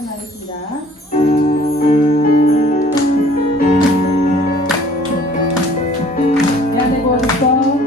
찬양하겠습니다. 내 안에 구원 있어.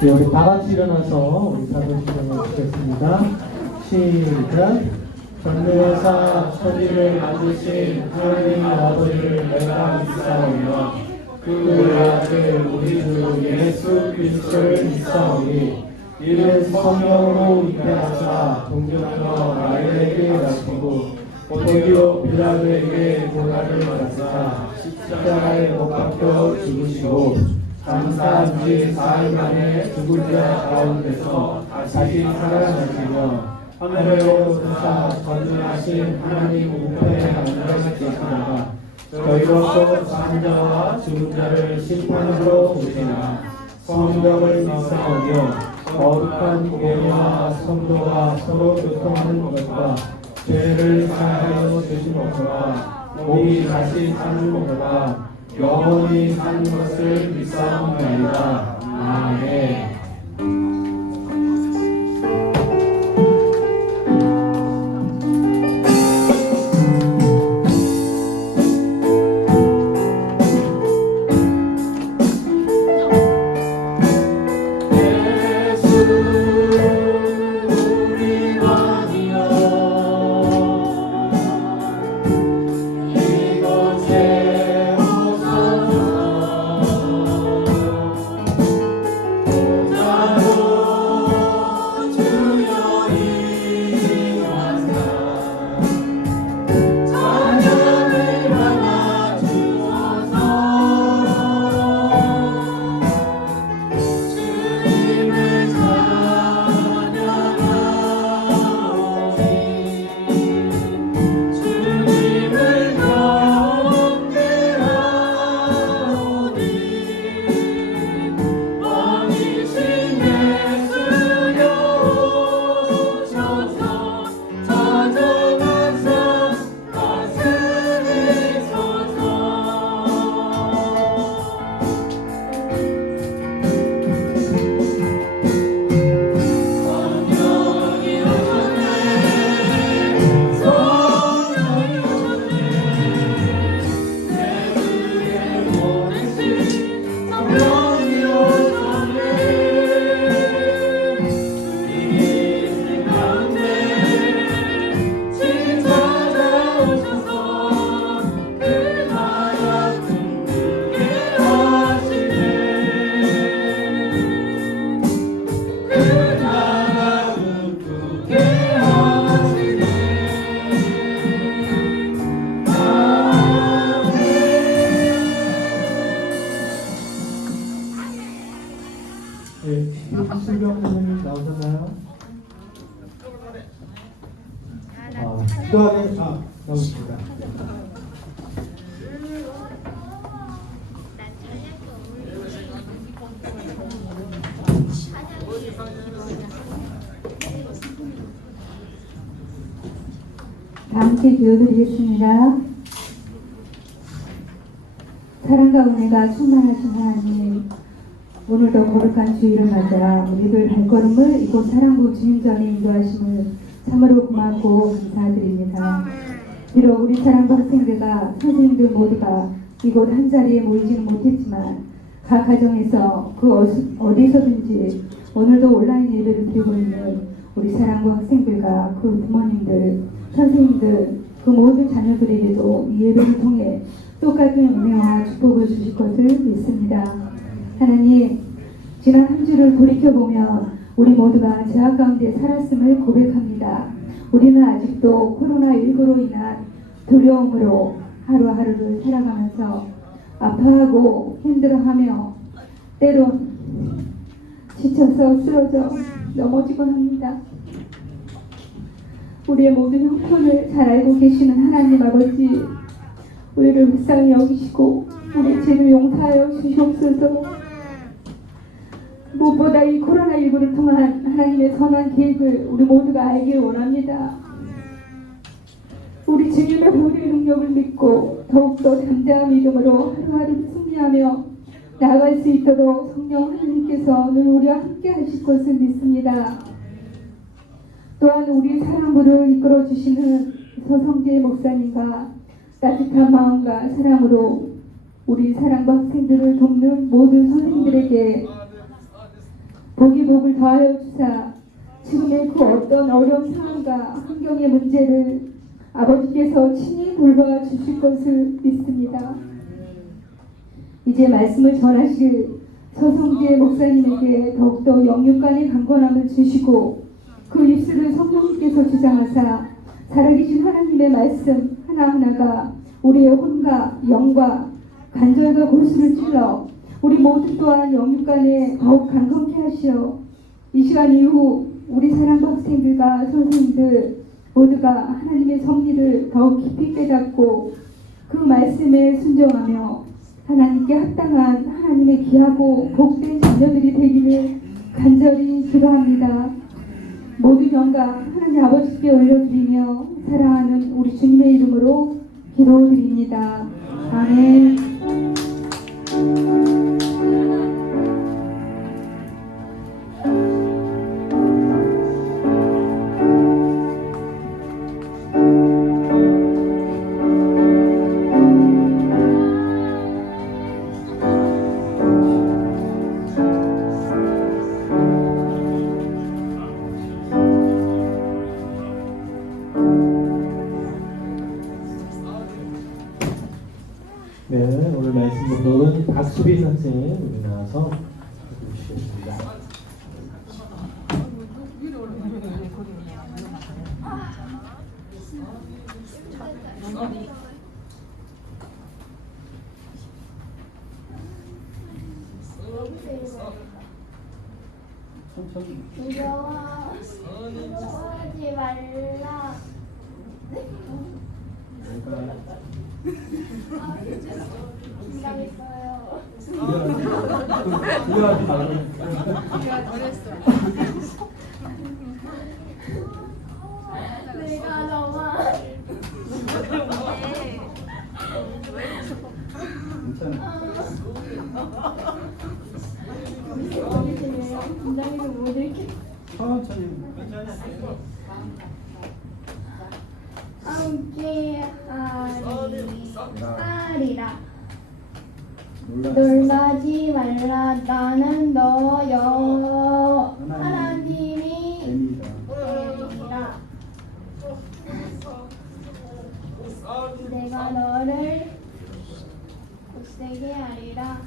네, 우리 다 같이 일어나서 우리 사도신경을 보겠습니다. 시작. 전능하사 천지를 만드신 하나님 아버지를 내가 믿사오며 그 아들 우리 주 예수 그리스도를 믿사오니 이는 성령으로 잉태하사 동정녀 마리아에게 낳히고 본디오 빌라도에게 고난을 받으사 십자가에 못 박혀 죽으시고 장사한 지 4일 만에 죽은 자 가운데서 다시 살아나시며 하늘로 오르사 전능하신 하나님 우편에 앉아 계시다가 저희로서 산 자와 죽은 자를 심판으로 오시나 성령을 믿사오며 거룩한 교회와 성도가 서로 교통하는 것과 죄를 사하여 주신 것과 몸이 다시 사는 것과 영원히 사는 것을 믿사옵나이다. 아멘. 수경 선생님 나오셨나요? 기도하는 나오십니다. 함께 기도드리겠습니다. 사랑과 은혜가 충만하신 하나님, 오늘도 거룩한 주일을 맞아 우리들 발걸음을 이곳 사랑부 주임전에 인도하심을 참으로 고맙고 감사드립니다. 비록 우리 사랑부 학생들과 선생님들 모두가 이곳 한자리에 모이지는 못했지만 각 가정에서 그 어디서든지 오늘도 온라인 예배를 드리고 있는 우리 사랑부 학생들과 그 부모님들, 선생님들, 그 모든 자녀들에게도 이 예배를 통해 똑같은 은혜와 축복을 주실 것을 믿습니다. 하나님, 지난 한 주를 돌이켜보면 우리 모두가 죄악 가운데 살았음을 고백합니다. 우리는 아직도 코로나19로 인한 두려움으로 하루하루를 살아가면서 아파하고 힘들어하며 때론 지쳐서 쓰러져 넘어지곤 합니다. 우리의 모든 형편을 잘 알고 계시는 하나님 아버지, 우리를 불쌍히 여기시고 우리 죄를 용서하여 주시옵소서. 무엇보다 이 코로나19를 통한 하나님의 선한 계획을 우리 모두가 알길 원합니다. 우리 주님의 보혈의 능력을 믿고 더욱더 담대한 믿음으로 하루하루 승리하며 나아갈 수 있도록 성령 하나님께서 늘 우리와 함께 하실 것을 믿습니다. 또한 우리 사랑부를 이끌어 주시는 서성재 목사님과 따뜻한 마음과 사랑으로 우리 사랑과 학생들을 돕는 모든 선생님들에게 복을 더하여 주사 지금의 그 어떤 어려운 상황과 환경의 문제를 아버지께서 친히 돌봐 주실 것을 믿습니다. 이제 말씀을 전하실 서성재 목사님에게 더욱더 영육간의 강건함을 주시고 그 입술을 성령님께서 주장하사 살아계신 하나님의 말씀 하나하나가 우리의 혼과 영과 간절과 골수를 찔러 우리 모두 또한 영육간에 더욱 강건케 하시어 이 시간 이후 우리 사랑과 학생들과 선생님들 모두가 하나님의 섭리를 더욱 깊이 깨닫고 그 말씀에 순종하며 하나님께 합당한 하나님의 귀하고 복된 자녀들이 되기를 간절히 기도합니다. 모든 영광 하나님 아버지께 올려드리며 사랑하는 우리 주님의 이름으로 기도드립니다. 아멘. 네, 오늘 말씀 분석은 박수빈 선생님 나와서 해주시겠습니다. 두려워하지 말라. 긴장했어요. 두려워하지 말고. 내가 정말 긴장해서 못 읽게. 함께 하리라. 놀라지 말라. 나는 너여 하나님이 됨이라. 내가 너를 굳세게 하리라.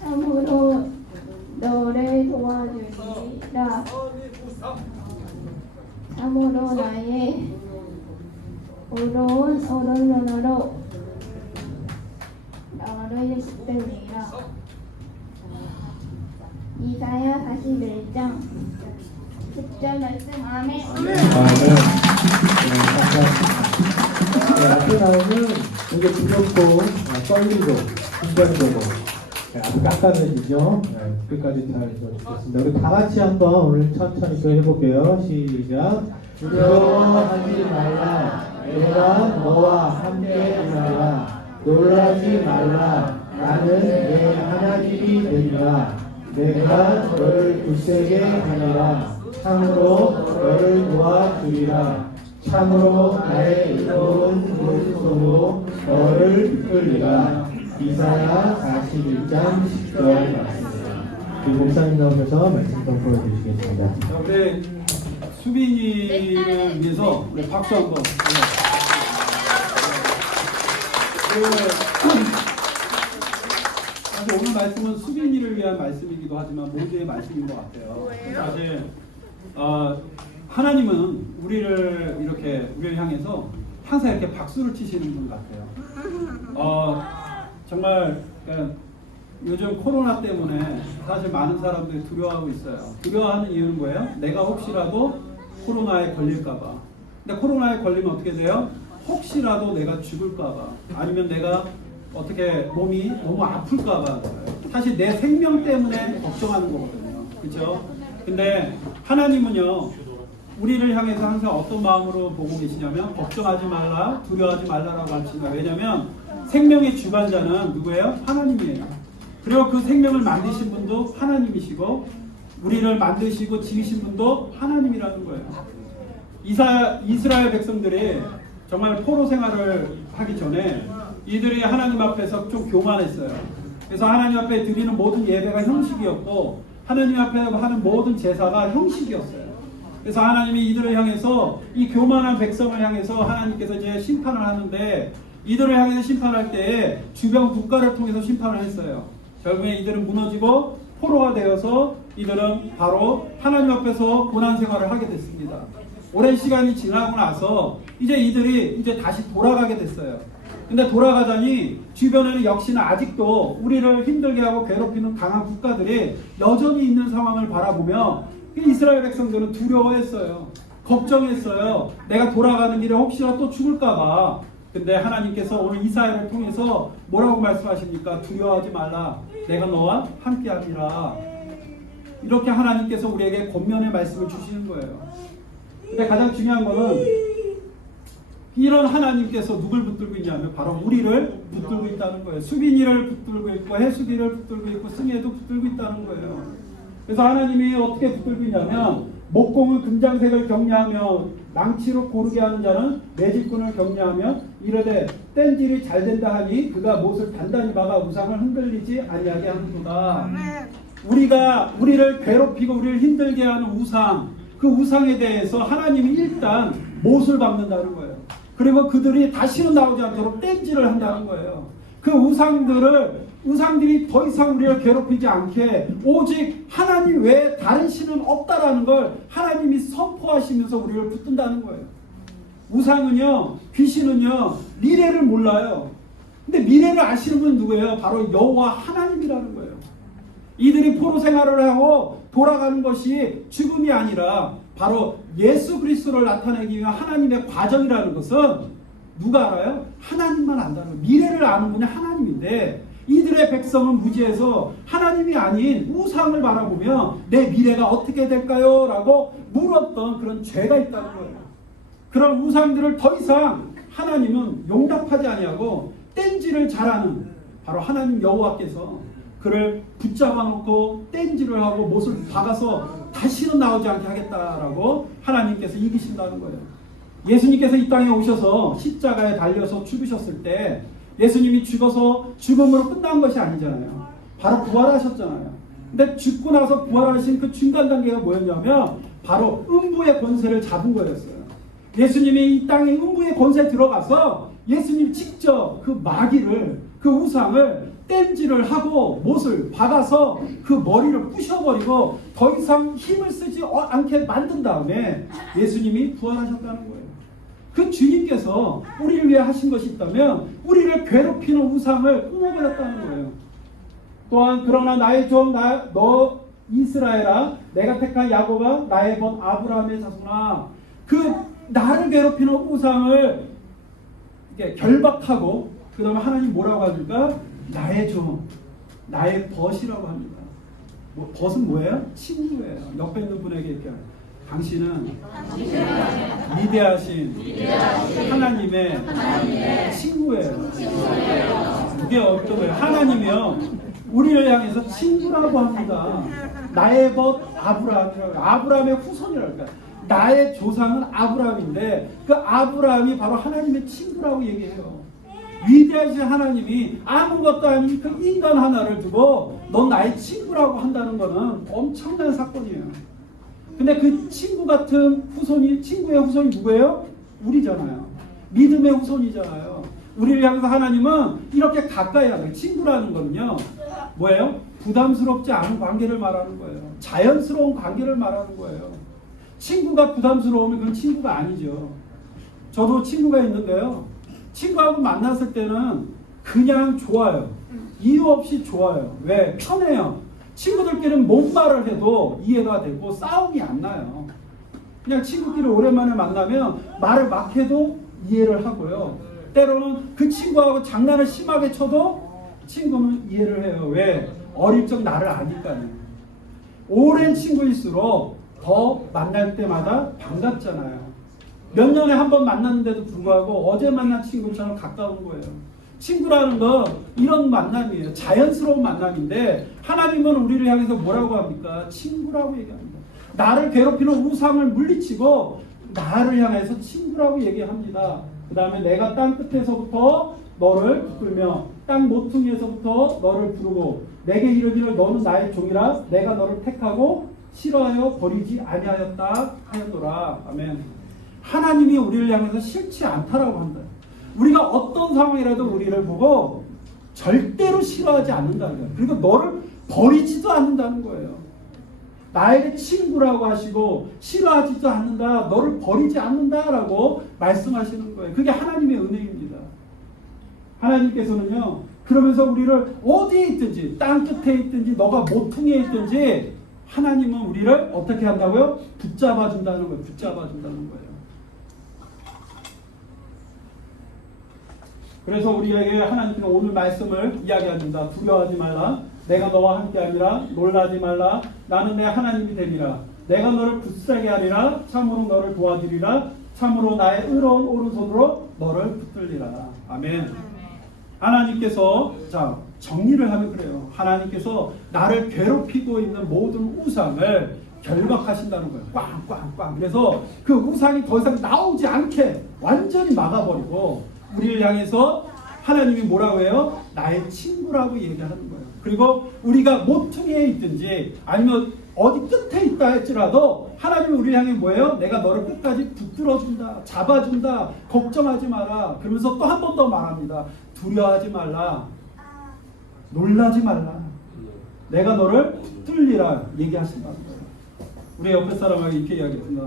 참으로 너를 도와주리라. 참으로 나의 어려운 오른손으로 너를 붙들리라. 이사야 41장 10절 말씀. 아멘. 앞에 나오는 되게 두렵고 떨리고 긴장되고 아주 깜깜해지죠. 끝까지 잘 읽어주겠습니다. 우리 다 같이 한번 오늘 천천히 또 해볼게요. 시작. 두려워하지 말라. 내가 너와 함께 하라. 놀라지 말라. 나는 내 하나님이 되리라. 내가 너를 굳세게 하리라. 참으로 너를 도와주리라. 참으로 나의 의로운 오른손으로 너를 이끌리라. 이사야 41장 10절 말씀입니다. 우리 목사님 나오셔서 말씀 좀 보여주시겠습니다. 자, 우리 수빈이를 위해서 우리 박수 한번. 사실 오늘 말씀은 수빈이를 위한 말씀이기도 하지만 모두의 말씀인 것 같아요. 사실 하나님은 우리를 향해서 항상 이렇게 박수를 치시는 분 같아요. 정말 요즘 코로나 때문에 사실 많은 사람들이 두려워하고 있어요. 두려워하는 이유는 뭐예요? 내가 혹시라도 코로나에 걸릴까봐. 근데 코로나에 걸리면 어떻게 돼요? 혹시라도 내가 죽을까봐, 아니면 내가 어떻게 몸이 너무 아플까봐. 사실 내 생명 때문에 걱정하는 거거든요. 그렇죠? 근데 하나님은요, 우리를 향해서 항상 어떤 마음으로 보고 계시냐면 걱정하지 말라, 두려워하지 말라라고 하십니다. 왜냐하면 생명의 주관자는 누구예요? 하나님이에요. 그리고 그 생명을 만드신 분도 하나님이시고 우리를 만드시고 지으신 분도 하나님이라는 거예요. 이스라엘 백성들이 정말 포로 생활을 하기 전에 이들이 하나님 앞에서 좀 교만했어요. 그래서 하나님 앞에 드리는 모든 예배가 형식이었고 하나님 앞에 하는 모든 제사가 형식이었어요. 그래서 하나님이 이들을 향해서 이 교만한 백성을 향해서 하나님께서 이제 심판을 하는데 이들을 향해서 심판할 때에 주변 국가를 통해서 심판을 했어요. 결국에 이들은 무너지고 포로가 되어서 이들은 바로 하나님 앞에서 고난 생활을 하게 됐습니다. 오랜 시간이 지나고 나서 이제 이들이 이제 다시 돌아가게 됐어요. 근데 돌아가자니 주변에는 역시나 아직도 우리를 힘들게 하고 괴롭히는 강한 국가들이 여전히 있는 상황을 바라보며 이스라엘 백성들은 두려워했어요. 걱정했어요. 내가 돌아가는 길에 혹시나 또 죽을까봐. 근데 하나님께서 오늘 이사야를 통해서 뭐라고 말씀하십니까? 두려워하지 말라. 내가 너와 함께하리라. 이렇게 하나님께서 우리에게 권면의 말씀을 주시는 거예요. 근데 가장 중요한 거는 이런 하나님께서 누굴 붙들고 있냐면 바로 우리를 붙들고 있다는 거예요. 수빈이를 붙들고 있고 해수기를 붙들고 있고 승혜도 붙들고 있다는 거예요. 그래서 하나님이 어떻게 붙들고 있냐면 목공은 금장색을 격려하며 낭치로 고르게 하는 자는 매직꾼을 격려하며 이르되 뗀질이 잘 된다 하니 그가 못을 단단히 박아 우상을 흔들리지 아니하게 하는도다. 우리를 괴롭히고 우리를 힘들게 하는 우상, 그 우상에 대해서 하나님이 일단 못을 박는다는 거예요. 그리고 그들이 다시는 나오지 않도록 뗀질을 한다는 거예요. 그 우상들이 더 이상 우리를 괴롭히지 않게 오직 하나님 외에 다른 신은 없다라는 걸 하나님이 선포하시면서 우리를 붙든다는 거예요. 우상은요, 귀신은요, 미래를 몰라요. 근데 미래를 아시는 분은 누구예요? 바로 여호와 하나님이라는 거예요. 이들이 포로 생활을 하고 돌아가는 것이 죽음이 아니라 바로 예수 그리스도를 나타내기 위한 하나님의 과정이라는 것은 누가 알아요? 하나님만 안다는 거예요. 미래를 아는 분이 하나님인데 이들의 백성은 무지해서 하나님이 아닌 우상을 바라보며 내 미래가 어떻게 될까요? 라고 물었던 그런 죄가 있다는 거예요. 그런 우상들을 더 이상 하나님은 용납하지 아니하고 뗀질을 잘하는 바로 하나님 여호와께서 그를 붙잡아 놓고 뗀질을 하고 못을 박아서 다시는 나오지 않게 하겠다라고 하나님께서 이기신다는 거예요. 예수님께서 이 땅에 오셔서 십자가에 달려서 죽으셨을 때 예수님이 죽어서 죽음으로 끝난 것이 아니잖아요. 바로 부활하셨잖아요. 근데 죽고 나서 부활하신 그 중간 단계가 뭐였냐면 바로 음부의 권세를 잡은 거였어요. 예수님이 이 땅에 음부의 권세에 들어가서 예수님 직접 그 마귀를, 그 우상을 뗀질을 하고 못을 박아서 그 머리를 부셔버리고 더 이상 힘을 쓰지 않게 만든 다음에 예수님이 부활하셨다는 거예요. 그 주님께서 우리를 위해 하신 것이 있다면 우리를 괴롭히는 우상을 끊어버렸다는 거예요. 또한 그러나 나의 종 너 이스라엘아 내가 택한 야곱아 나의 본 아브라함의 자손아, 그 나를 괴롭히는 우상을 이렇게 결박하고 그 다음에 하나님 뭐라고 합니까? 나의 종, 나의 벗이라고 합니다. 벗은 뭐예요? 친구예요. 옆에 있는 분에게 이렇게 당신은 위대하신 하나님의 친구예요. 그게 어떤 거예요? 하나님이요 우리를 향해서 친구라고 합니다. 나의 벗 아브라함이라고, 아브라함의 후손이라고 할까요? 나의 조상은 아브라함인데 그 아브라함이 바로 하나님의 친구라고 얘기해요. 위대하신 하나님이 아무것도 아닌 그 인간 하나를 두고 넌 나의 친구라고 한다는 것은 엄청난 사건이에요. 근데 그 친구 같은 후손이, 친구의 후손이 누구예요? 우리잖아요. 믿음의 후손이잖아요. 우리를 향해서 하나님은 이렇게 가까이 하는, 친구라는 거는요 뭐예요? 부담스럽지 않은 관계를 말하는 거예요. 자연스러운 관계를 말하는 거예요. 친구가 부담스러우면 그건 친구가 아니죠. 저도 친구가 있는데요, 친구하고 만났을 때는 그냥 좋아요. 이유 없이 좋아요. 왜? 편해요. 친구들끼리는 뭔 말을 해도 이해가 되고 싸움이 안 나요. 그냥 친구끼리 오랜만에 만나면 말을 막 해도 이해를 하고요. 때로는 그 친구하고 장난을 심하게 쳐도 친구는 이해를 해요. 왜? 어릴 적 나를 아니까요. 오랜 친구일수록 더 만날 때마다 반갑잖아요. 몇 년에 한 번 만났는데도 불구하고 어제 만난 친구처럼 가까운 거예요. 친구라는 건 이런 만남이에요. 자연스러운 만남인데 하나님은 우리를 향해서 뭐라고 합니까? 친구라고 얘기합니다. 나를 괴롭히는 우상을 물리치고 나를 향해서 친구라고 얘기합니다. 그 다음에 내가 땅 끝에서부터 너를 붙들며 땅 모퉁이에서부터 너를 부르고 내게 이르기를 너는 나의 종이라 내가 너를 택하고 싫어하여 버리지 아니하였다 하였노라. 아멘. 하나님이 우리를 향해서 싫지 않다라고 한다. 우리가 어떤 상황이라도 우리를 보고 절대로 싫어하지 않는다는 거예요. 그리고 너를 버리지도 않는다는 거예요. 나에게 친구라고 하시고 싫어하지도 않는다, 너를 버리지 않는다라고 말씀하시는 거예요. 그게 하나님의 은혜입니다. 하나님께서는요, 그러면서 우리를 어디에 있든지, 땅 끝에 있든지, 너가 모퉁이에 있든지, 하나님은 우리를 어떻게 한다고요? 붙잡아 준다는 거예요. 붙잡아 준다는 거예요. 그래서 우리에게 하나님께서 오늘 말씀을 이야기합니다. 두려워하지 말라. 내가 너와 함께하리라. 놀라지 말라. 나는 내 하나님이 되리라. 내가 너를 굳세게 하리라. 참으로 너를 도와주리라. 참으로 나의 의로운 오른손으로 너를 붙들리라. 아멘. 하나님께서 자 정리를 하면 그래요. 하나님께서 나를 괴롭히고 있는 모든 우상을 결박하신다는 거예요. 꽝꽝꽝. 그래서 그 우상이 더 이상 나오지 않게 완전히 막아버리고 우리를 향해서 하나님이 뭐라고 해요? 나의 친구라고 얘기하는 거예요. 그리고 우리가 모퉁이에 있든지 아니면 어디 끝에 있다 할지라도 하나님이 우리를 향해 뭐예요? 내가 너를 끝까지 붙들어준다, 잡아준다, 걱정하지 마라. 그러면서 또 한 번 더 말합니다. 두려워하지 말라, 놀라지 말라. 내가 너를 붙들리라 얘기하신다는 거예요. 우리 옆에 사람에게 이렇게 이야기했습니다.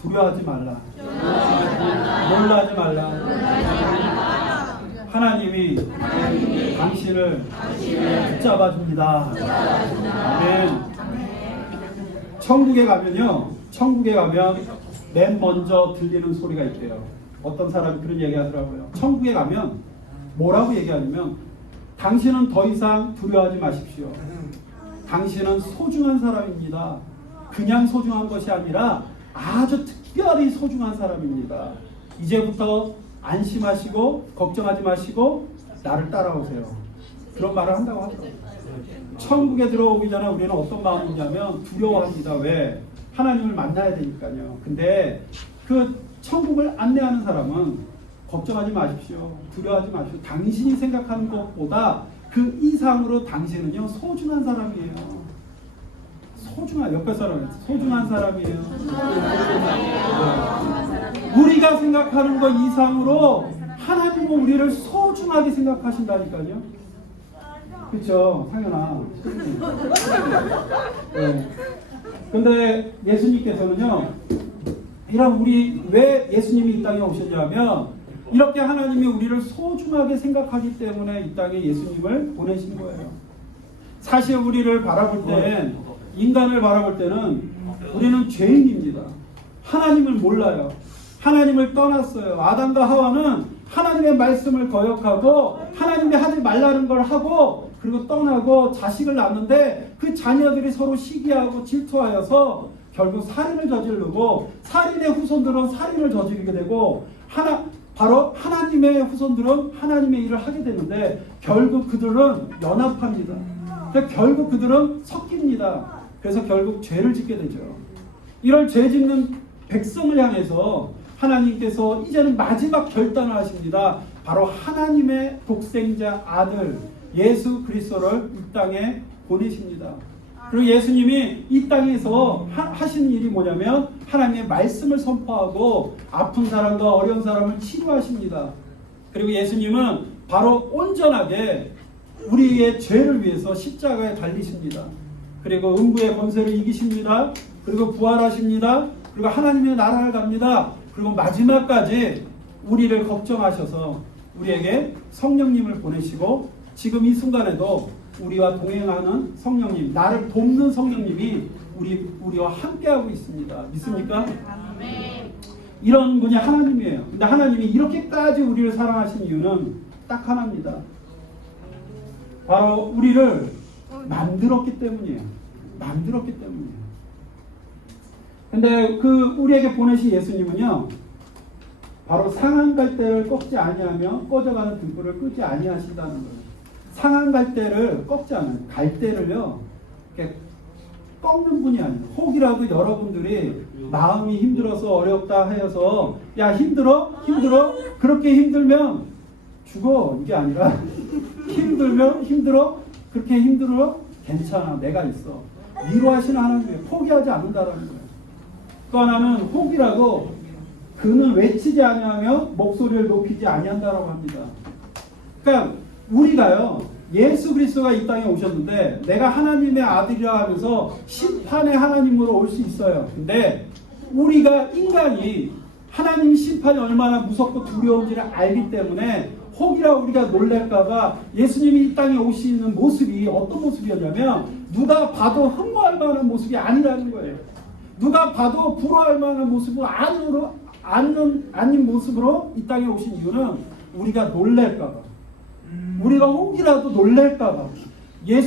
두려워하지 말라, 놀라지 말라. 하나님이 당신을 붙잡아 줍니다. 아멘. 천국에 가면요, 천국에 가면 맨 먼저 들리는 소리가 있대요. 어떤 사람이 그런 얘기 하더라고요. 천국에 가면 뭐라고 얘기하냐면, 당신은 더 이상 두려워하지 마십시오. 당신은 소중한 사람입니다. 그냥 소중한 것이 아니라 아주 특별히 소중한 사람입니다. 이제부터 안심하시고 걱정하지 마시고 나를 따라오세요. 그런 말을 한다고 하더라고요. 천국에 들어오기 전에 우리는 어떤 마음이냐면 두려워합니다. 왜? 하나님을 만나야 되니까요. 근데 그 천국을 안내하는 사람은 걱정하지 마십시오. 두려워하지 마십시오. 당신이 생각하는 것보다 그 이상으로 당신은요 소중한 사람이에요. 소중한, 옆에 사람 소중한 사람이에요. 우리가 생각하는 것 이상으로 하나님은 우리를 소중하게 생각하신다니까요. 그렇죠, 상현아. 네. 근데 예수님께서는요, 이런 우리 왜 예수님이 이 땅에 오셨냐면 이렇게 하나님이 우리를 소중하게 생각하기 때문에 이 땅에 예수님을 보내신 거예요. 사실 우리를 바라볼 때, 인간을 바라볼 때는 우리는 죄인입니다. 하나님을 몰라요. 하나님을 떠났어요. 아담과 하와는 하나님의 말씀을 거역하고 하나님이 하지 말라는 걸 하고 그리고 떠나고 자식을 낳는데 그 자녀들이 서로 시기하고 질투하여서 결국 살인을 저지르고 살인의 후손들은 살인을 저지르게 되고 바로 하나님의 후손들은 하나님의 일을 하게 되는데 결국 그들은 연합합니다. 결국 그들은 섞입니다. 그래서 결국 죄를 짓게 되죠. 이런 죄 짓는 백성을 향해서 하나님께서 이제는 마지막 결단을 하십니다. 바로 하나님의 독생자 아들 예수 그리스도를 이 땅에 보내십니다. 그리고 예수님이 이 땅에서 하시는 일이 뭐냐면 하나님의 말씀을 선포하고 아픈 사람과 어려운 사람을 치료하십니다. 그리고 예수님은 바로 온전하게 우리의 죄를 위해서 십자가에 달리십니다. 그리고 음부의 권세를 이기십니다. 그리고 부활하십니다. 그리고 하나님의 나라를 갑니다. 그리고 마지막까지 우리를 걱정하셔서 우리에게 성령님을 보내시고 지금 이 순간에도 우리와 동행하는 성령님, 나를 돕는 성령님이 우리와 함께하고 있습니다. 믿습니까? 이런 분이 하나님이에요. 근데 하나님이 이렇게까지 우리를 사랑하신 이유는 딱 하나입니다. 바로 우리를 만들었기 때문이에요. 만들었기 때문이에요. 근데 그 우리에게 보내신 예수님은요, 바로 상한 갈대를 꺾지 아니하며 꺼져가는 등불을 끄지 아니하신다는 거예요. 상한 갈대를 꺾지 않아요. 갈대를요, 이렇게 꺾는 분이 아니에요. 혹이라도 여러분들이 마음이 힘들어서 어렵다 하여서 야 힘들어? 그렇게 힘들면 죽어 이게 아니라 힘들면 힘들어 그렇게 힘들어 괜찮아 내가 있어 위로하시는 하나님이에요. 포기하지 않는다라는 거예요. 또 하나는 혹이라도 그는 외치지 아니하며 목소리를 높이지 아니한다라고 합니다. 그러니까 우리가요 예수 그리스도가 이 땅에 오셨는데 내가 하나님의 아들이라 하면서 심판의 하나님으로 올 수 있어요. 근데 우리가 인간이 하나님 심판이 얼마나 무섭고 두려운지를 알기 때문에 혹이라 우리가 놀랄까봐 예수님이 이 땅에 오시는 모습이 어떤 모습이었냐면 누가 봐도 흠모할 만한 모습이 아니라는 거예요. 누가 봐도 부러워할 만한 모습으로 아닌 모습으로 이 땅에 오신 이유는 우리가 놀랄까봐, 우리가 혹이라도 놀랄까봐.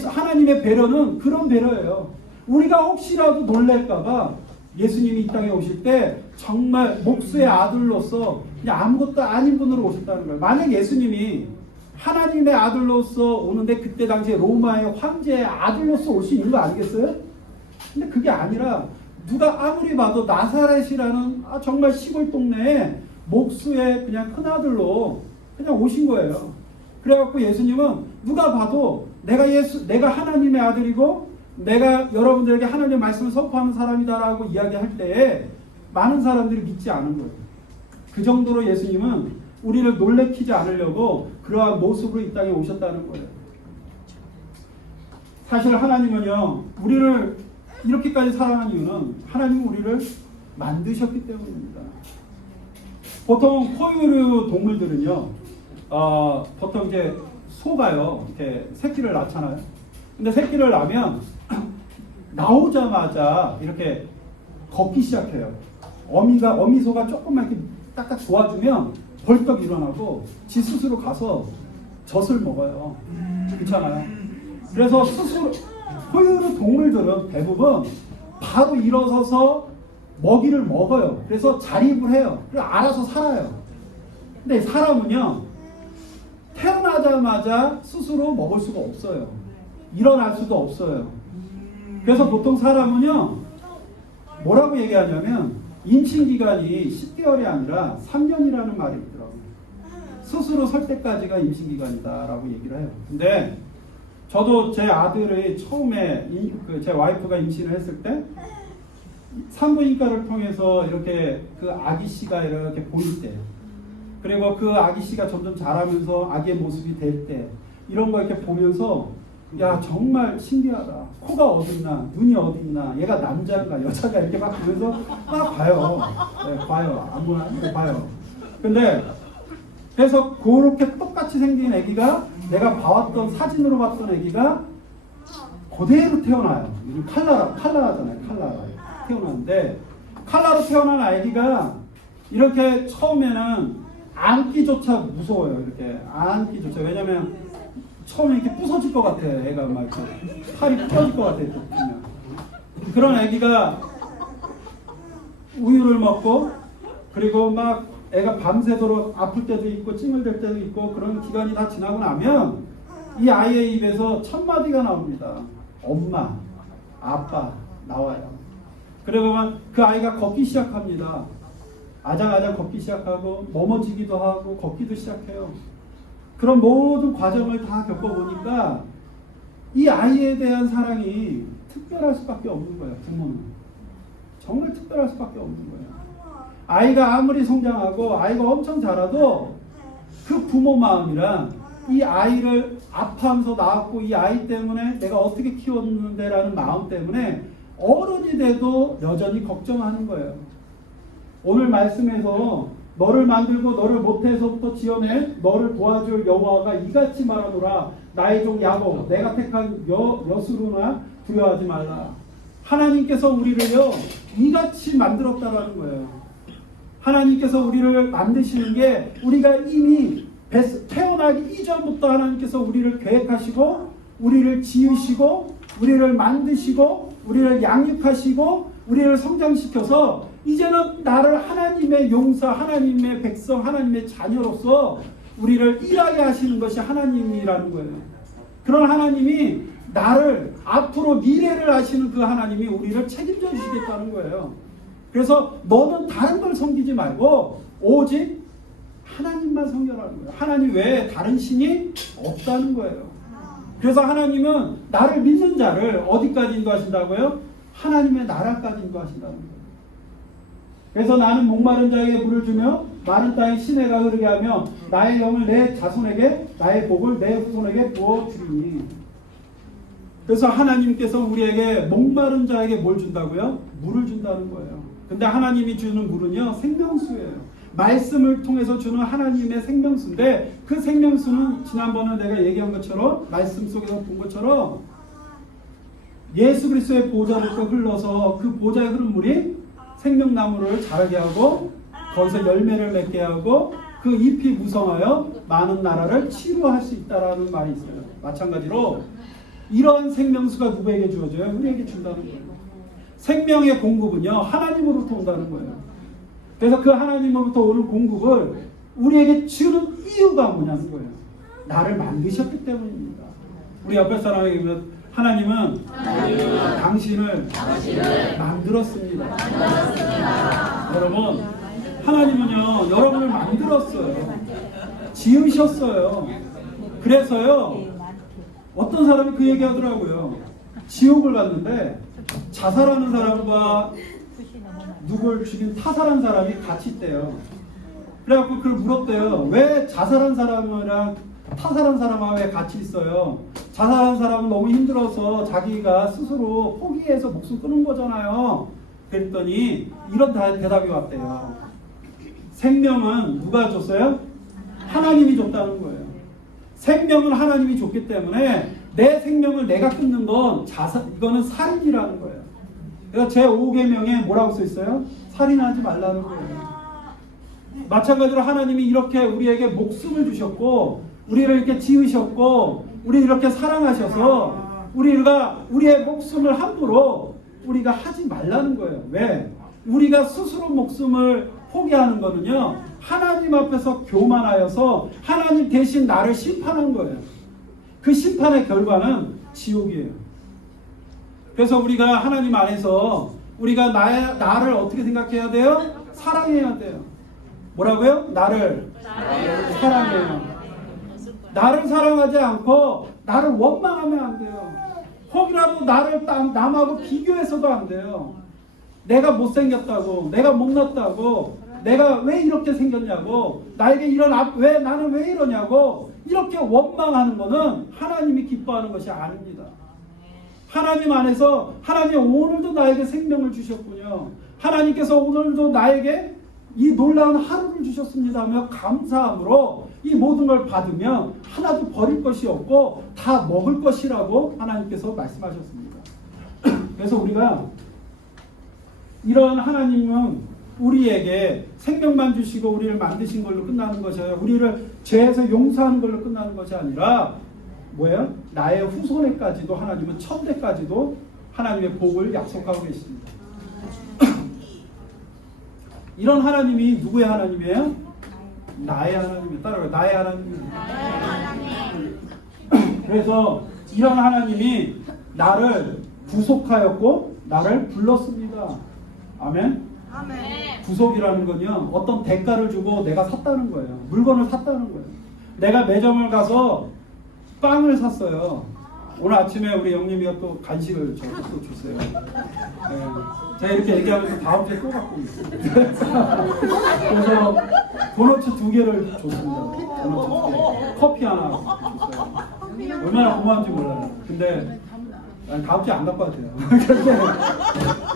하나님의 배려는 그런 배려예요. 우리가 혹시라도 놀랄까봐 예수님이 이 땅에 오실 때 정말 목수의 아들로서 그냥 아무것도 아닌 분으로 오셨다는 거예요. 만약 예수님이 하나님의 아들로서 오는데 그때 당시에 로마의 황제의 아들로서 올 수 있는 거 아니겠어요? 근데 그게 아니라 누가 아무리 봐도 나사렛이라는 정말 시골 동네에 목수의 그냥 큰아들로 그냥 오신 거예요. 그래갖고 예수님은 누가 봐도 내가 하나님의 아들이고 내가 여러분들에게 하나님의 말씀을 선포하는 사람이다라고 이야기할 때에 많은 사람들이 믿지 않은 거예요. 그 정도로 예수님은 우리를 놀래키지 않으려고 그러한 모습으로 이 땅에 오셨다는 거예요. 사실 하나님은요 우리를 이렇게까지 사랑한 이유는 하나님은 우리를 만드셨기 때문입니다. 보통 포유류 동물들은요 보통 이제 소가요 이렇게 새끼를 낳잖아요. 근데 새끼를 낳으면 나오자마자 이렇게 걷기 시작해요. 어미소가 조금만 이렇게 딱딱 도와주면 벌떡 일어나고 지 스스로 가서 젖을 먹어요. 그렇잖아요. 그래서 스스로 포유류 동물들은 대부분 바로 일어서서 먹이를 먹어요. 그래서 자립을 해요. 그래서 알아서 살아요. 근데 사람은요 태어나자마자 스스로 먹을 수가 없어요. 일어날 수도 없어요. 그래서 보통 사람은요 뭐라고 얘기하냐면 임신기간이 10개월이 아니라 3년이라는 말이 있더라고요. 스스로 설 때까지가 임신기간이다 라고 얘기를 해요. 근데 저도 제 아들의 처음에 제 와이프가 임신을 했을 때 산부인과를 통해서 이렇게 그 아기 씨가 이렇게 보일 때, 그리고 그 아기 씨가 점점 자라면서 아기의 모습이 될 때, 이런 거 이렇게 보면서 야 정말 신기하다. 코가 어디 있나, 눈이 어디 있나, 얘가 남자인가 여자가 이렇게 막 보면서 막 봐요. 네, 봐요. 아무나 봐요. 근데 그래서 그렇게 똑같이 생긴 아기가 내가 봐왔던 사진으로 봤던 아기가 그대로 태어나요. 칼라라잖아요. 칼라라 태어나는데 칼라로 태어난 아기가 이렇게 처음에는 안기조차 무서워요. 이렇게 안기조차. 왜냐면 처음에 이렇게 부서질 것 같아. 애가 막 이렇게 팔이 부서질 것 같아. 보면. 그런 아기가 우유를 먹고 그리고 막 애가 밤새도록 아플 때도 있고 찡얼댈 때도 있고 그런 기간이 다 지나고 나면 이 아이의 입에서 첫 마디가 나옵니다. 엄마, 아빠 나와요. 그러면 그 아이가 걷기 시작합니다. 아장아장 걷기 시작하고 넘어지기도 하고 걷기도 시작해요. 그런 모든 과정을 다 겪어보니까 이 아이에 대한 사랑이 특별할 수밖에 없는 거예요. 부모는 정말 특별할 수밖에 없는 거예요. 아이가 아무리 성장하고 아이가 엄청 자라도 그 부모 마음이란 이 아이를 아파하면서 낳았고 이 아이 때문에 내가 어떻게 키웠는데 라는 마음 때문에 어른이 돼도 여전히 걱정하는 거예요. 오늘 말씀에서 너를 만들고 너를 모태에서부터 지어낸 너를 도와줄 여호와가 이같이 말하노라. 나의 종 야곱 내가 택한 여수로나 두려워하지 말라. 하나님께서 우리를요 이같이 만들었다라는 거예요. 하나님께서 우리를 만드시는 게 우리가 이미 태어나기 이전부터 하나님께서 우리를 계획하시고 우리를 지으시고 우리를 만드시고 우리를 양육하시고 우리를 성장시켜서 이제는 나를 하나님의 용사, 하나님의 백성, 하나님의 자녀로서 우리를 일하게 하시는 것이 하나님이라는 거예요. 그런 하나님이 나를 앞으로 미래를 하시는 그 하나님이 우리를 책임져 주시겠다는 거예요. 그래서 너는 다른 걸 섬기지 말고 오직 하나님만 섬겨라는 거예요. 하나님 외에 다른 신이 없다는 거예요. 그래서 하나님은 나를 믿는 자를 어디까지 인도하신다고요? 하나님의 나라까지 인도하신다는 거예요. 그래서 나는 목마른 자에게 물을 주며 마른 땅에 시내가 흐르게 하며 나의 영을 내 자손에게 나의 복을 내 후손에게 부어주리니. 그래서 하나님께서 우리에게 목마른 자에게 뭘 준다고요? 물을 준다는 거예요. 근데 하나님이 주는 물은요, 생명수예요. 말씀을 통해서 주는 하나님의 생명수인데, 그 생명수는 지난번에 내가 얘기한 것처럼, 말씀 속에서 본 것처럼 예수 그리스도의 보좌로부터 흘러서 그 보좌에 흐른 물이 생명나무를 자라게 하고 거기서 열매를 맺게 하고 그 잎이 무성하여 많은 나라를 치유할 수 있다라는 말이 있어요. 마찬가지로 이러한 생명수가 누구에게 주어져요? 우리에게 준다는 거예요. 생명의 공급은요, 하나님으로부터 온다는 거예요. 그래서 그 하나님으로부터 오는 공급을 우리에게 주는 이유가 뭐냐는 거예요. 나를 만드셨기 때문입니다. 우리 옆에 사람에게 하나님은 당신을 만들었습니다. 여러분, 하나님은요, 여러분을 만들었어요. 지으셨어요. 그래서요, 어떤 사람이 그 얘기 하더라고요. 지옥을 갔는데 자살하는 사람과 누굴 죽인 타살한 사람이 같이 있대요. 그래갖고 그걸 물었대요. 왜 자살한 사람이랑 타살한 사람하고 왜 같이 있어요? 자살한 사람은 너무 힘들어서 자기가 스스로 포기해서 목숨 끊은 거잖아요. 그랬더니 이런 대답이 왔대요. 생명은 누가 줬어요? 하나님이 줬다는 거예요. 생명은 하나님이 줬기 때문에 내 생명을 내가 끊는 건 이거는 살인이라는 거예요. 그래서 제5계명에 뭐라고 써 있어요? 살인하지 말라는 거예요. 마찬가지로 하나님이 이렇게 우리에게 목숨을 주셨고 우리를 이렇게 지으셨고 우리를 이렇게 사랑하셔서 우리의 목숨을 함부로 우리가 하지 말라는 거예요. 왜? 우리가 스스로 목숨을 포기하는 거는요, 하나님 앞에서 교만하여서 하나님 대신 나를 심판한 거예요. 그 심판의 결과는 지옥이에요. 그래서 우리가 하나님 안에서 우리가 나를 어떻게 생각해야 돼요? 사랑해야 돼요. 뭐라고요? 나를 사랑해요. 나를 사랑하지 않고 나를 원망하면 안 돼요. 혹이라도 나를 남하고 비교해서도 안 돼요. 내가 못생겼다고, 내가 못났다고, 내가 왜 이렇게 생겼냐고, 나에게 나는 왜 이러냐고 이렇게 원망하는 것은 하나님이 기뻐하는 것이 아닙니다. 하나님 안에서 하나님 오늘도 나에게 생명을 주셨군요. 하나님께서 오늘도 나에게 이 놀라운 하루를 주셨습니다 하며 감사함으로 이 모든 걸 받으면 하나도 버릴 것이 없고 다 먹을 것이라고 하나님께서 말씀하셨습니다. 그래서 우리가 이런 하나님은 우리에게 생명만 주시고 우리를 만드신 걸로 끝나는 것이 아니라 우리를 죄에서 용서하는 걸로 끝나는 것이 아니라 뭐예요? 나의 후손에까지도 하나님은 천대까지도 하나님의 복을 약속하고 계십니다. 이런 하나님이 누구의 하나님이에요? 나의 하나님이에요. 따라요. 나의 하나님이에요. 그래서 이런 하나님이 나를 구속하였고 나를 불렀습니다. 아멘? 구속이라는 건요, 어떤 대가를 주고 내가 샀다는 거예요. 물건을 샀다는 거예요. 내가 매점을 가서 빵을 샀어요. 오늘 아침에 우리 영님이가 또 간식을 저한테 또 줬어요. 네. 제가 이렇게 얘기하면서 다음 주에 또 갖고 있어요. 그래서 도넛 2개를 줬습니다. 도넛 2개. 커피 하나 줬어요. 얼마나 고마운지 몰라요. 근데 다음 주에 안 갖고 왔대요.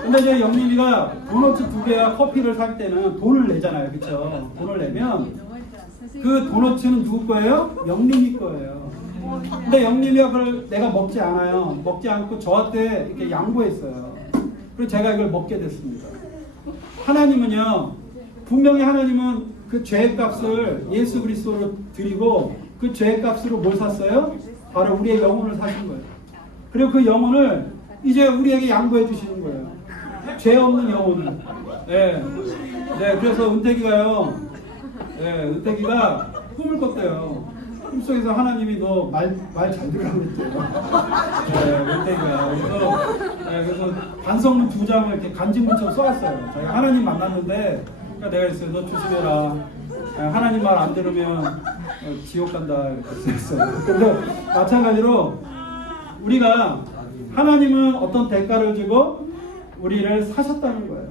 근데 이제 영림이가 도넛 2개와 커피를 살 때는 돈을 내잖아요. 그쵸? 돈을 내면 그 도넛은 누구 거예요? 영림이 거예요. 근데 영림이가 그걸 내가 먹지 않아요. 먹지 않고 저한테 이렇게 양보했어요. 그리고 제가 이걸 먹게 됐습니다. 하나님은요, 분명히 하나님은 그 죄의 값을 예수 그리스도로 드리고 그 죄의 값으로 뭘 샀어요? 바로 우리의 영혼을 사신 거예요. 그리고 그 영혼을 이제 우리에게 양보해 주시는 거예요. 죄 없는 영혼을. 네. 네, 그래서 은택이가요, 네, 은택이가 꿈을 꿨대요. 꿈속에서 하나님이 너 말 잘 들으라고 그랬대요. 네, 은택이가. 그래서 반성문 2장을 이렇게 간직문처럼 써왔어요. 자기가 하나님 만났는데, 그러니까 내가 그랬어요. 너 조심해라. 하나님 말 안 들으면 지옥 간다 이렇게 했어요. 그래서 마찬가지로 우리가 하나님은 어떤 대가를 주고 우리를 사셨다는 거예요.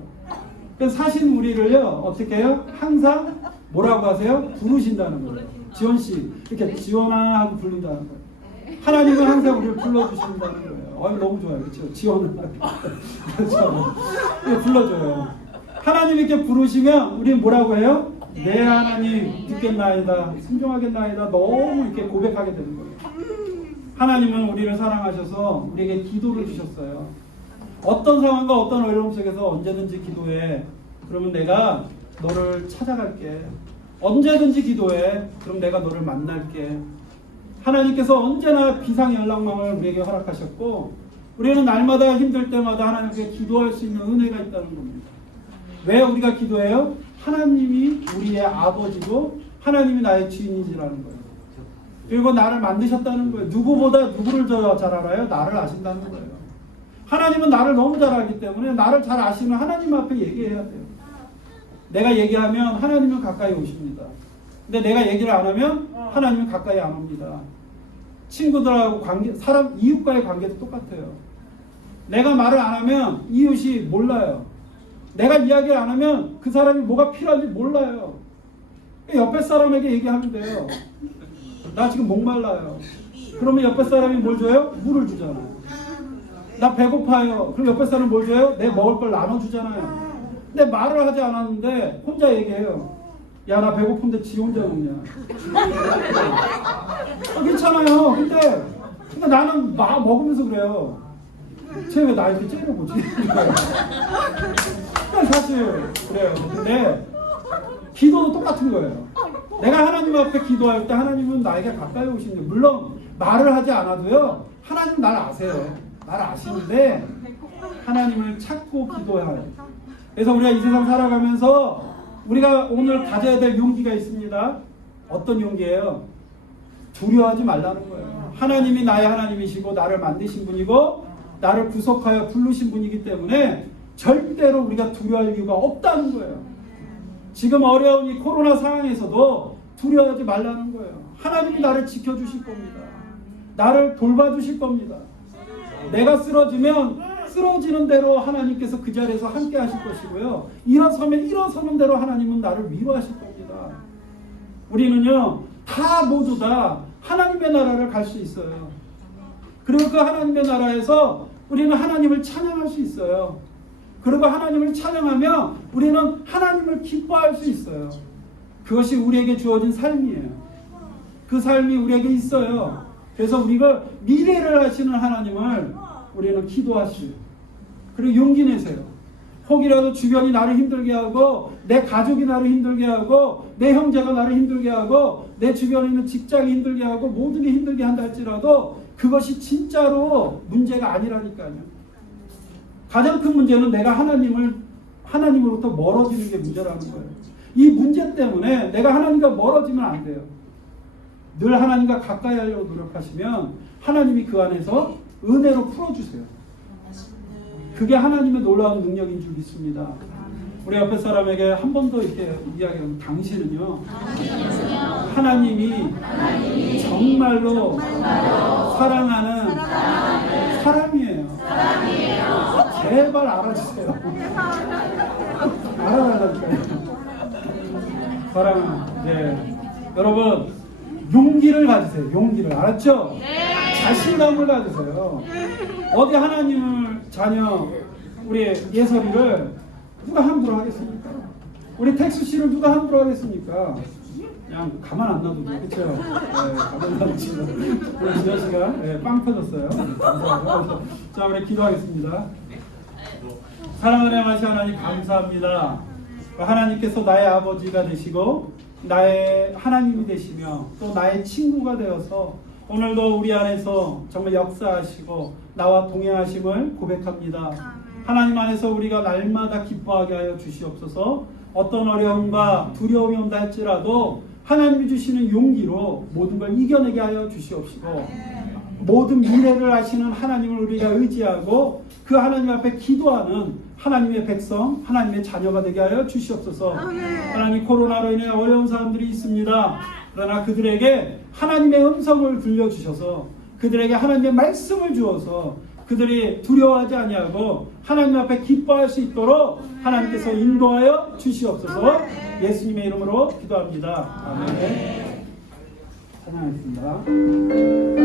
그 사신 우리를요 어떻게 해요? 항상 뭐라고 하세요? 부르신다는 거예요. 지원 씨 이렇게 지원아 하고 부른다는 거예요. 하나님은 항상 우리를 불러주신다는 거예요. 너무 좋아요, 그렇죠? 지원을 그렇죠? 불러줘요. 하나님 이렇게 부르시면 우리는 뭐라고 해요? 내 하나님 듣겠나이다, 순종하겠나이다. 너무 이렇게 고백하게 되는 거예요. 하나님은 우리를 사랑하셔서 우리에게 기도를 주셨어요. 어떤 상황과 어떤 어려움 속에서 언제든지 기도해. 그러면 내가 너를 찾아갈게. 언제든지 기도해. 그럼 내가 너를 만날게. 하나님께서 언제나 비상연락망을 우리에게 허락하셨고 우리는 날마다 힘들 때마다 하나님께 기도할 수 있는 은혜가 있다는 겁니다. 왜 우리가 기도해요? 하나님이 우리의 아버지고 하나님이 나의 주인이시라는 거예요. 그리고 나를 만드셨다는 거예요. 누구보다 누구를 더 잘 알아요? 나를 아신다는 거예요. 하나님은 나를 너무 잘 알기 때문에 나를 잘 아시는 하나님 앞에 얘기해야 돼요. 내가 얘기하면 하나님은 가까이 오십니다. 근데 내가 얘기를 안 하면 하나님은 가까이 안 옵니다. 친구들하고 관계, 사람 이웃과의 관계도 똑같아요. 내가 말을 안 하면 이웃이 몰라요. 내가 이야기를 안 하면 그 사람이 뭐가 필요한지 몰라요. 옆에 사람에게 얘기하면 돼요. 나 지금 목말라요. 그러면 옆에 사람이 뭘 줘요? 물을 주잖아요. 나 배고파요. 그럼 옆에 사람은 뭘 줘요? 내 먹을 걸 나눠주잖아요. 근데 말을 하지 않았는데 혼자 얘기해요. 야, 나 배고픈데 지 혼자 먹냐. 괜찮아요. 근데 나는 막 먹으면서 그래요. 쟤 왜 나 이렇게 째려보지? 사실 그래요. 근데 기도도 똑같은 거예요. 내가 하나님 앞에 기도할 때 하나님은 나에게 가까이 오시는 거예요. 물론 말을 하지 않아도요. 하나님 날 아세요. 날 아시는데 하나님을 찾고 기도해요. 그래서 우리가 이 세상 살아가면서 우리가 오늘 가져야 될 용기가 있습니다. 어떤 용기예요? 두려워하지 말라는 거예요. 하나님이 나의 하나님이시고 나를 만드신 분이고 나를 구속하여 부르신 분이기 때문에 절대로 우리가 두려워할 이유가 없다는 거예요. 지금 어려운 이 코로나 상황에서도 두려워하지 말라는 거예요. 하나님이 나를 지켜주실 겁니다. 나를 돌봐주실 겁니다. 내가 쓰러지면 쓰러지는 대로 하나님께서 그 자리에서 함께 하실 것이고요. 일어서면 일어서는 대로 하나님은 나를 위로하실 겁니다. 우리는요, 다 모두 다 하나님의 나라를 갈 수 있어요. 그리고 그 하나님의 나라에서 우리는 하나님을 찬양할 수 있어요. 그리고 하나님을 찬양하며 우리는 하나님을 기뻐할 수 있어요. 그것이 우리에게 주어진 삶이에요. 그 삶이 우리에게 있어요. 그래서 우리가 미래를 하시는 하나님을 우리는 기도하시고 그리고 용기 내세요. 혹이라도 주변이 나를 힘들게 하고 내 가족이 나를 힘들게 하고 내 형제가 나를 힘들게 하고 내 주변에 있는 직장이 힘들게 하고 모든 게 힘들게 한다 할지라도 그것이 진짜로 문제가 아니라니까요. 가장 큰 문제는 내가 하나님으로부터 멀어지는 게 문제라는 거예요. 이 문제 때문에 내가 하나님과 멀어지면 안 돼요. 늘 하나님과 가까이 하려고 노력하시면 하나님이 그 안에서 은혜로 풀어주세요. 그게 하나님의 놀라운 능력인 줄 믿습니다. 우리 옆에 사람에게 한 번 더 이렇게 이야기하면 당신은요 하나님이 정말로 사랑하는 사람이에요. 제발 알아주세요. 알아달라니까요. 사랑하는, 네. 여러분 용기를 가지세요. 용기를. 알았죠? 자신감을 가지세요. 어디 하나님을 자녀 우리 예설이를 누가 함부로 하겠습니까? 우리 택수 씨를 누가 함부로 하겠습니까? 그냥 가만 안 놔두죠. 그렇죠? 네, 가만 안 놔두죠. 우리 지현 씨가 네, 빵 터졌어요. 감사합니다. 자, 우리 기도하겠습니다. 사랑하는 하나님 감사합니다. 하나님께서 나의 아버지가 되시고 나의 하나님이 되시며 또 나의 친구가 되어서 오늘도 우리 안에서 정말 역사하시고 나와 동행하심을 고백합니다. 하나님 안에서 우리가 날마다 기뻐하게 하여 주시옵소서. 어떤 어려움과 두려움이 온다 할지라도 하나님이 주시는 용기로 모든 걸 이겨내게 하여 주시옵시고 모든 미래를 아시는 하나님을 우리가 의지하고 그 하나님 앞에 기도하는 하나님의 백성, 하나님의 자녀가 되게 하여 주시옵소서. 하나님, 코로나로 인해 어려운 사람들이 있습니다. 그러나 그들에게 하나님의 음성을 들려주셔서 그들에게 하나님의 말씀을 주어서 그들이 두려워하지 아니하고 하나님 앞에 기뻐할 수 있도록 하나님께서 인도하여 주시옵소서. 예수님의 이름으로 기도합니다. 아멘. 찬양하겠습니다.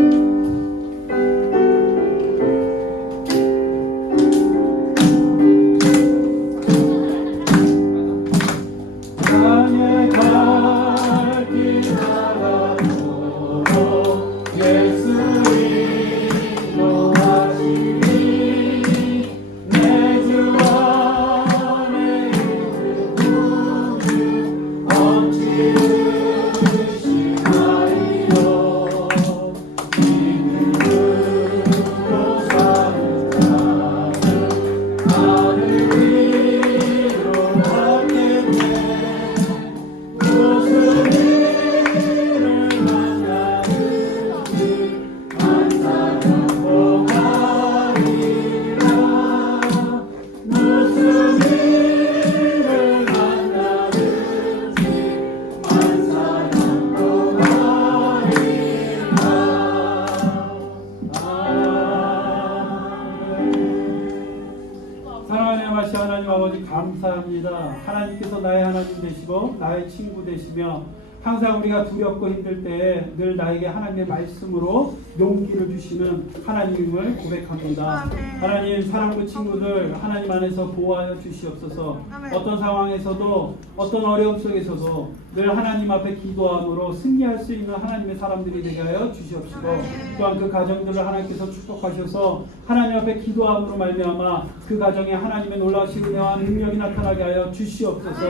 감사합니다. 하나님께서 나의 하나님 되시고 나의 친구 되시며 항상 우리가 두렵고 힘들 때에 늘 나에게 하나님의 말씀으로 용기를 주시는 하나님을 고백합니다. 하나님, 사랑부 친구들 하나님 안에서 보호하여 주시옵소서. 어떤 상황에서도 어떤 어려움 속에서도 늘 하나님 앞에 기도함으로 승리할 수 있는 하나님의 사람들이 되게 하여 주시옵시고 또한 그 가정들을 하나님께서 축복하셔서 하나님 앞에 기도함으로 말미암아 그 가정에 하나님의 놀라우신 은혜와 능력이 나타나게 하여 주시옵소서.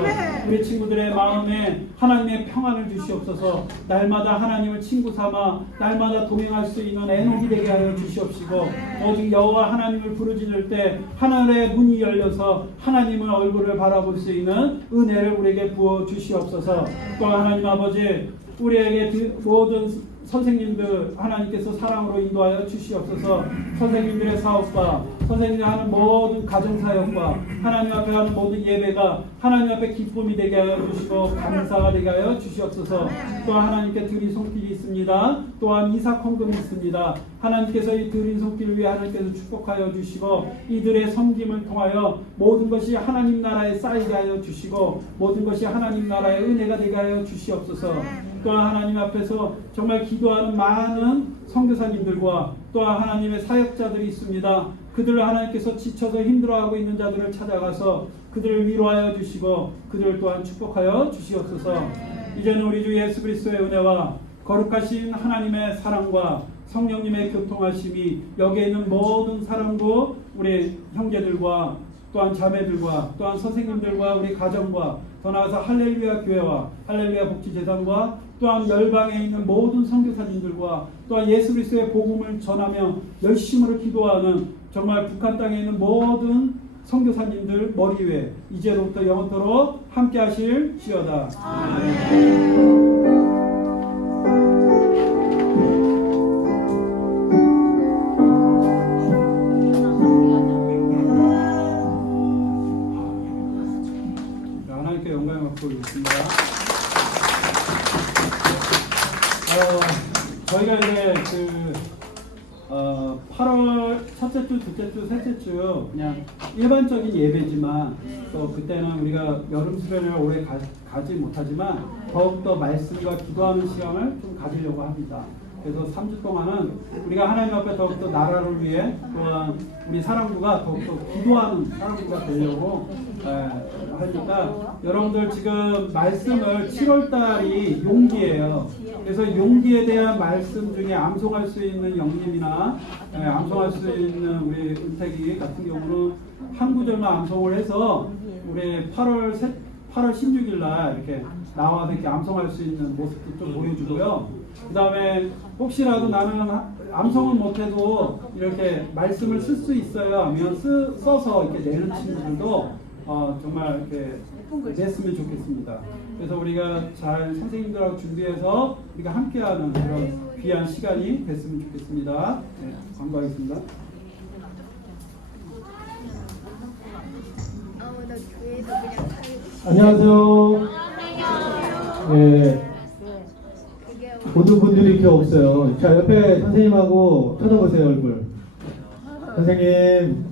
우리 친구들의 마음에 하나님의 평안을 주시옵소서. 날마다 하나님을 친구 삼아 날마다 동행할 수 있는 애녹이 되게 하여 주시옵시고 오직 여호와 하나님을 부르짖을 때 하늘의 문이 열려서 하나님의 얼굴을 바라볼 수 있는 은혜를 우리에게 부어 주시옵소서. 또한 하나님 아버지, 우리에게 모든 선생님들 하나님께서 사랑으로 인도하여 주시옵소서. 선생님들의 사업과 선생님이 하는 모든 가정사역과 하나님 앞에 하는 모든 예배가 하나님 앞에 기쁨이 되게 하여 주시고 감사가 되게 하여 주시옵소서. 또한 하나님께 드린 손길이 있습니다. 또한 이삭 헌금이 있습니다. 하나님께서 이 드린 손길을 위해 하나님께서 축복하여 주시고 이들의 섬김을 통하여 모든 것이 하나님 나라에 쌓이게 하여 주시고 모든 것이 하나님 나라의 은혜가 되게 하여 주시옵소서. 또한 하나님 앞에서 정말 기도하는 많은 선교사님들과 또한 하나님의 사역자들이 있습니다. 그들을 하나님께서 지쳐서 힘들어하고 있는 자들을 찾아가서 그들을 위로하여 주시고 그들을 또한 축복하여 주시옵소서. 이제는 우리 주 예수 그리스도의 은혜와 거룩하신 하나님의 사랑과 성령님의 교통하심이 여기에 있는 모든 사람과 우리 형제들과 또한 자매들과 또한 선생님들과 우리 가정과 더 나아가서 할렐루야 교회와 할렐루야 복지재단과 또한 열방에 있는 모든 선교사님들과 또한 예수 그리스도의 복음을 전하며 열심으로 기도하는 정말 북한 땅에 있는 모든 선교사님들 머리 위에 이제로부터 영원토록 함께 하실지어다. 아멘. 하나님께 영광을 받고 있습니다. 저희가 이제 8월 첫째 주, 둘째 주, 셋째 주 그냥 일반적인 예배지만 또 그때는 우리가 여름 수련회를 오래 가지 못하지만 더욱더 말씀과 기도하는 시간을 좀 가지려고 합니다. 그래서 3주 동안은 우리가 하나님 앞에 더욱더 나라를 위해 또한 우리 사랑부가 더욱더 기도하는 사랑부가 되려고 하니까 여러분들 지금 말씀을 7월달이 용기예요. 그래서 용기에 대한 말씀 중에 암송할 수 있는 영님이나 암송할 수 있는 우리 은택이 같은 경우는 한 구절만 암송을 해서 우리 8월 16일 날 이렇게 나와서 이렇게 암송할 수 있는 모습도 좀 보여주고요. 그 다음에 혹시라도 나는 암송은 못해도 이렇게 말씀을 쓸 수 있어요 하면 써서 이렇게 내는 친구들도 정말 이렇게 됐으면 좋겠습니다. 그래서 우리가 잘 선생님들하고 준비해서 우리가 함께하는 그런 귀한 시간이 됐으면 좋겠습니다. 네, 광고하겠습니다. 안녕하세요. 네. 모든 분들이 이렇게 없어요. 자, 옆에 선생님하고 쳐다보세요, 얼굴. 선생님,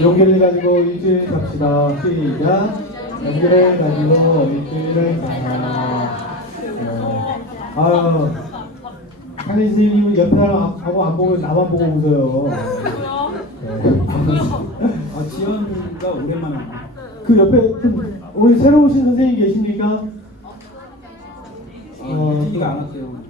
용기를 가지고 일주일 갑시다. 시작. 용기를 가지고 일주일을 갑시다. 아유, 한희 선생님은 옆에 하고 안 보고 나만 보고 웃어요. 지연이가 오랜만에 그 옆에 우리 새로 오신 선생님 계십니까? 얘기가 안 왔어요.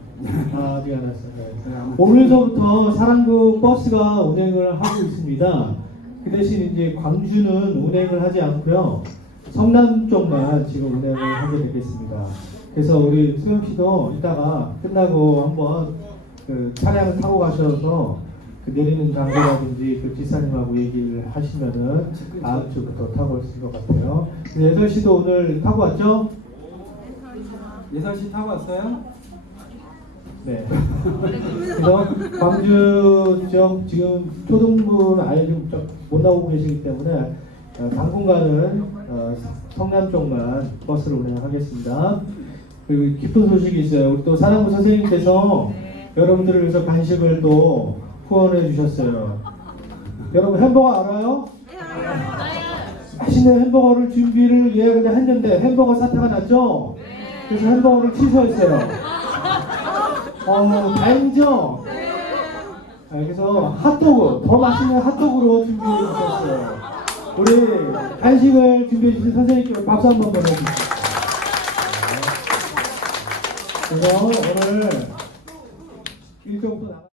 아직 안 왔어요. 오늘서부터 사랑국 버스가 운행을 하고 있습니다. 그 대신 이제 광주는 운행을 하지 않고요. 성남 쪽만 지금 운행을 하게 되겠습니다. 그래서 우리 수영 씨도 이따가 끝나고 한번 그 차량을 타고 가셔서 그 내리는 장소라든지 그 기사님하고 얘기를 하시면은 다음 주부터 타고 오실 것 같아요. 8시도 오늘 타고 왔죠? 예설씨 타고 왔어요? 네. 그래서 광주 지역 지금 초등부는 아예 좀 못 나오고 계시기 때문에 당분간은 성남 쪽만 버스를 운행하겠습니다. 그리고 기쁜 소식이 있어요. 우리 또 사랑부 선생님께서 여러분들을 위해서 간식을 또 후원해 주셨어요. 여러분 햄버거 알아요? 맛있는 햄버거를 준비를 예약을 했는데 햄버거 사태가 났죠? 그래서 햄버거를 취소했어요. 다행이죠? 그래서 핫도그, 더 맛있는 핫도그로 준비해 주셨어요. 우리 간식을 준비해 주신 선생님께 박수 한번 보내주세요. 그래서 오늘 1조부터 나가